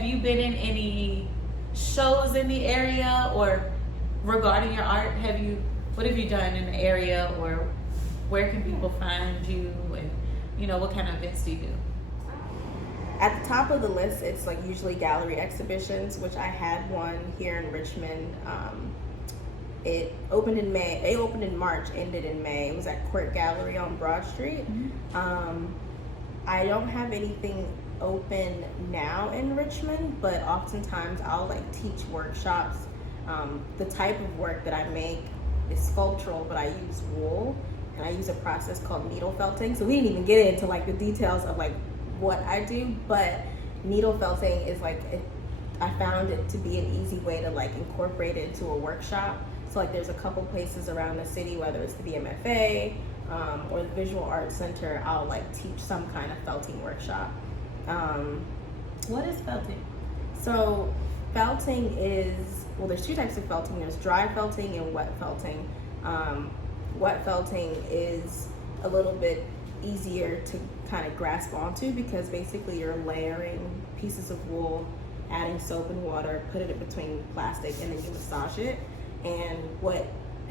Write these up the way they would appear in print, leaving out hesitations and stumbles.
have you been in any shows in the area, or regarding your art? What have you done in the area, or where can people find you, and what kind of events do you do? At the top of the list, it's like usually gallery exhibitions, which I had one here in Richmond. It opened in May. It opened in March, ended in May. It was at Court Gallery on Broad Street. I don't have anything open now in Richmond, but oftentimes I'll like teach workshops. The type of work that I make is sculptural, but I use wool, and I use a process called needle felting. So we didn't even get into like the details of like what I do, but needle felting is like, I found it to be an easy way to like incorporate it into a workshop. So like there's a couple places around the city, whether it's the BMFA or the Visual Arts Center, I'll like teach some kind of felting workshop. What is felting? So felting is, well, there's two types of felting. There's dry felting and wet felting. Wet felting is a little bit easier to kind of grasp onto, because basically you're layering pieces of wool, adding soap and water, put it in between plastic, and then you massage it. And what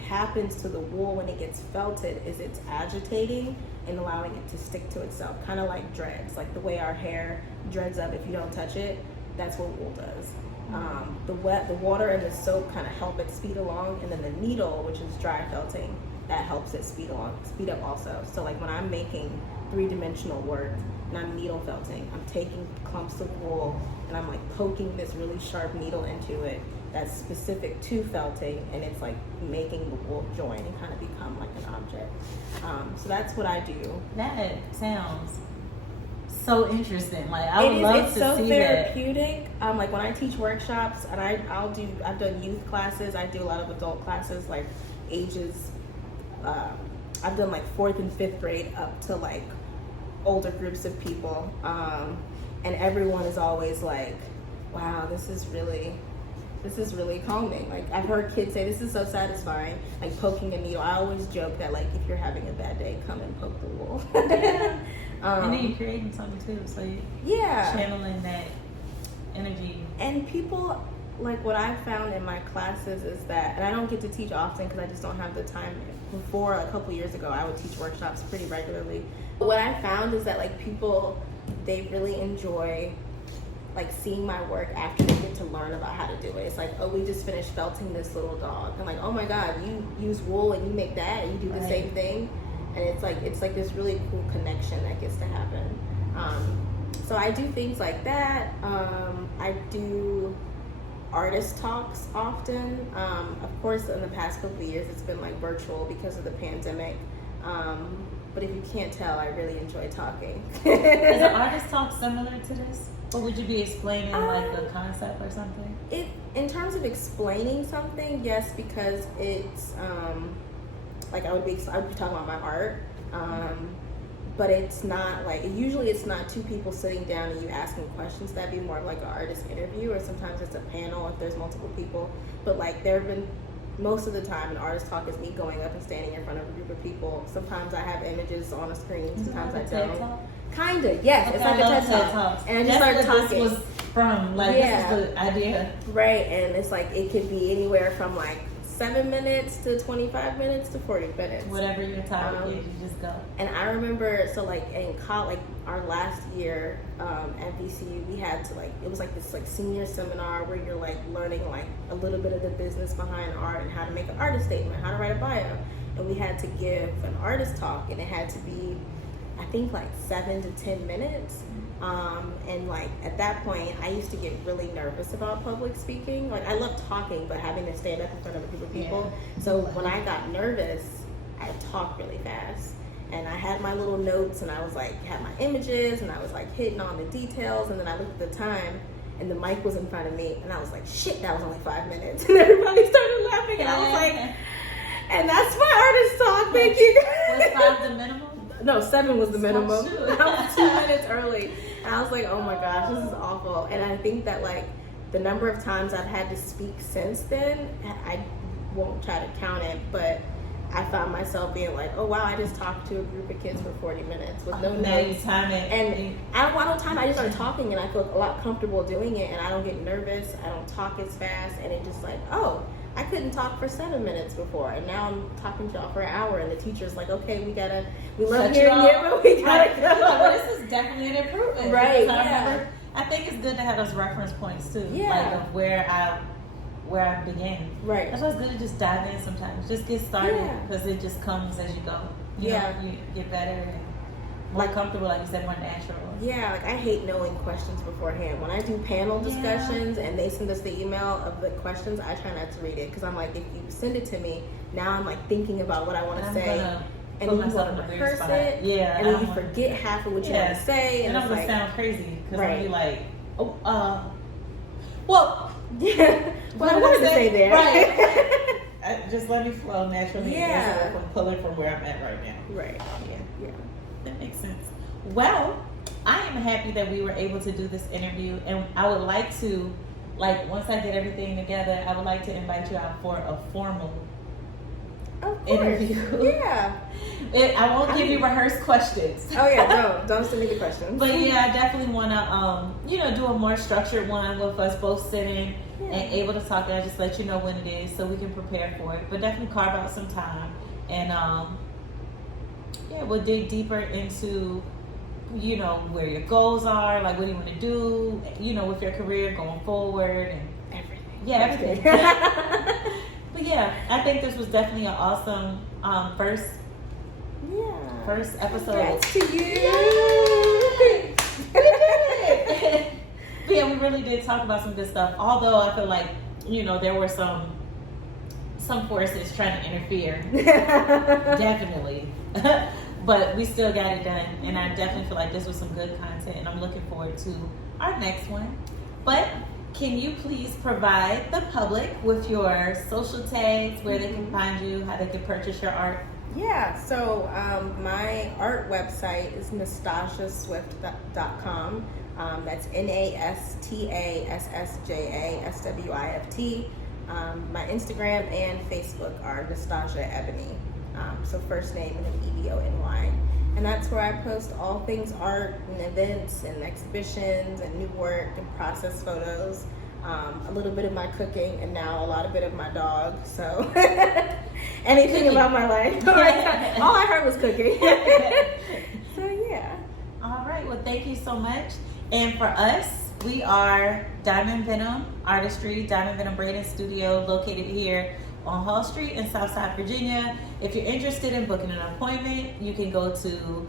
happens to the wool when it gets felted is it's agitating and allowing it to stick to itself, kind of like dreads, like the way our hair dreads up if you don't touch it. That's what wool does. The water and the soap kind of help it speed along, and then the needle, which is dry felting, that helps it speed up also. So like when I'm making three-dimensional work and I'm needle felting, I'm taking clumps of wool and I'm like poking this really sharp needle into it that's specific to felting, and it's like making the wool join and kind of become like an object. So that's what I do. That sounds so interesting. Like I would love to see that. It's so therapeutic. Like when I teach workshops, and I've done youth classes, I do a lot of adult classes, like ages, I've done like 4th and 5th grade up to like older groups of people. And everyone is always like, wow, this is really calming. Like I've heard kids say this is so satisfying, like poking a needle. I always joke that like if you're having a bad day, come and poke the wool. And then you're creating something too, so you're channeling that energy. And people, like what I've found in my classes is that, and I don't get to teach often because I just don't have the time. Before, a couple years ago, I would teach workshops pretty regularly. But what I found is that like people, they really enjoy like seeing my work after they get to learn about how to do it. It's like, oh, we just finished felting this little dog. I'm like, oh my God, you use wool and you make that and you do the same thing. And it's like this really cool connection that gets to happen. So I do things like that. I do artist talks often. Of course, in the past couple of years, it's been like virtual because of the pandemic. But if you can't tell, I really enjoy talking. Is an artist talk similar to this? Or would you be explaining like the concept or something? In terms of explaining something, yes, because it's like I would be talking about my art. But it's not like, usually it's not two people sitting down and you asking questions. That'd be more of like an artist interview, or sometimes it's a panel if there's multiple people. But like there have been, most of the time an artist talk is me going up and standing in front of a group of people. Sometimes I have images on a screen, sometimes I don't. Kinda, yes. Okay, it's like a TED Talk. And I just started talking. This was from, like, this is the idea. Right, and it's like, it could be anywhere from like 7 minutes to 25 minutes to 40 minutes. Whatever your topic is, you just go. And I remember, so like in college, like our last year at VCU, we had to like, it was like this like senior seminar where you're like learning like a little bit of the business behind art and how to make an artist statement, how to write a bio. And we had to give an artist talk, and it had to be, I think like 7 to 10 minutes. And like at that point, I used to get really nervous about public speaking. Like I love talking, but having to stand up in front of a group of people. Yeah. So when I got nervous, I talked really fast. And I had my little notes, and I was like, had my images, and I was like hitting on the details. And then I looked at the time, and the mic was in front of me, and I was like, shit, that was only 5 minutes. And everybody started laughing, and I was like, and that's my artist talk, thank you. Was 5 the minimum? No, 7 was the minimum. Oh, I was 2 minutes early. And I was like, oh my gosh, this is awful. And I think that like the number of times I've had to speak since then, I won't try to count it, but I found myself being like, oh wow, I just talked to a group of kids for 40 minutes with no now you notes. time it. And I don't time. I just started talking, and I feel a lot comfortable doing it, and I don't get nervous. I don't talk as fast, and it just like, oh, I couldn't talk for 7 minutes before, and now I'm talking to y'all for an hour, and the teacher's like, okay, we love hearing you, but we gotta go. Well, this is definitely an improvement. Right, Because yeah. I think it's good to have those reference points too. Yeah. Like of where I began. Right. That's why it's good to just dive in sometimes. Just get started Yeah. because it just comes as you go. You know, you get better and more comfortable, like you said, more natural. Yeah, like I hate knowing questions beforehand. When I do panel discussions and they send us the email of the questions, I try not to read it because I'm like, if you send it to me, now I'm like thinking about what I want to say. And then you want to rehearse it. Yeah. And then you forget half of what you want to say. And it's I'm going like, to sound crazy because Right. I'll be like, well, yeah. Well, I wanted to say there. Right. Just let me flow naturally. Yeah. I'm pulling from where I'm at right now. Right. Yeah. That makes sense. Well, I am happy that we were able to do this interview, and I would like to, once I get everything together, I would like to invite you out for a formal interview. Yeah. I won't give you rehearsed questions. Oh yeah, don't send me the questions. But yeah, I definitely want to, do a more structured one with us both sitting and able to talk. And I just let you know when it is so we can prepare for it. But definitely carve out some time, and we'll dig deeper into, where your goals are, like what do you want to do, with your career going forward and everything. Yeah, everything. But yeah, I think this was definitely an awesome first episode. Congrats to you. Yay! But yeah, we really did talk about some good stuff. Although I feel like, there were some forces trying to interfere. Definitely. But we still got it done. And I definitely feel like this was some good content. And I'm looking forward to our next one. But can you please provide the public with your social tags, where they can find you, how they can purchase your art? Yeah, so my art website is NastassjaSwift.com. That's NastassjaSwift. My Instagram and Facebook are Nastassja Ebony. So first name and then EBONY. And that's where I post all things art and events and exhibitions and new work and process photos. A little bit of my cooking and now a lot of bit of my dog. So anything about my life. All I heard was cooking. So yeah. All right. Well, thank you so much. And for us, we are Diamond Venom Artistry, Diamond Venom Braiding Studio, located here on Hall Street in Southside, Virginia. If you're interested in booking an appointment, you can go to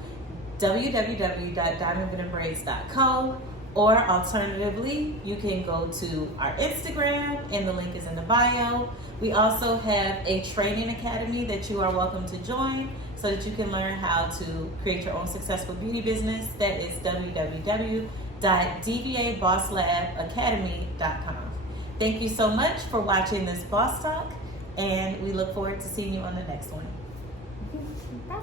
www.diamondvenombraids.co, or alternatively, you can go to our Instagram, and the link is in the bio. We also have a training academy that you are welcome to join so that you can learn how to create your own successful beauty business. That is www.dvabosslabacademy.com. Thank you so much for watching this Boss Talk, and we look forward to seeing you on the next one. Bye.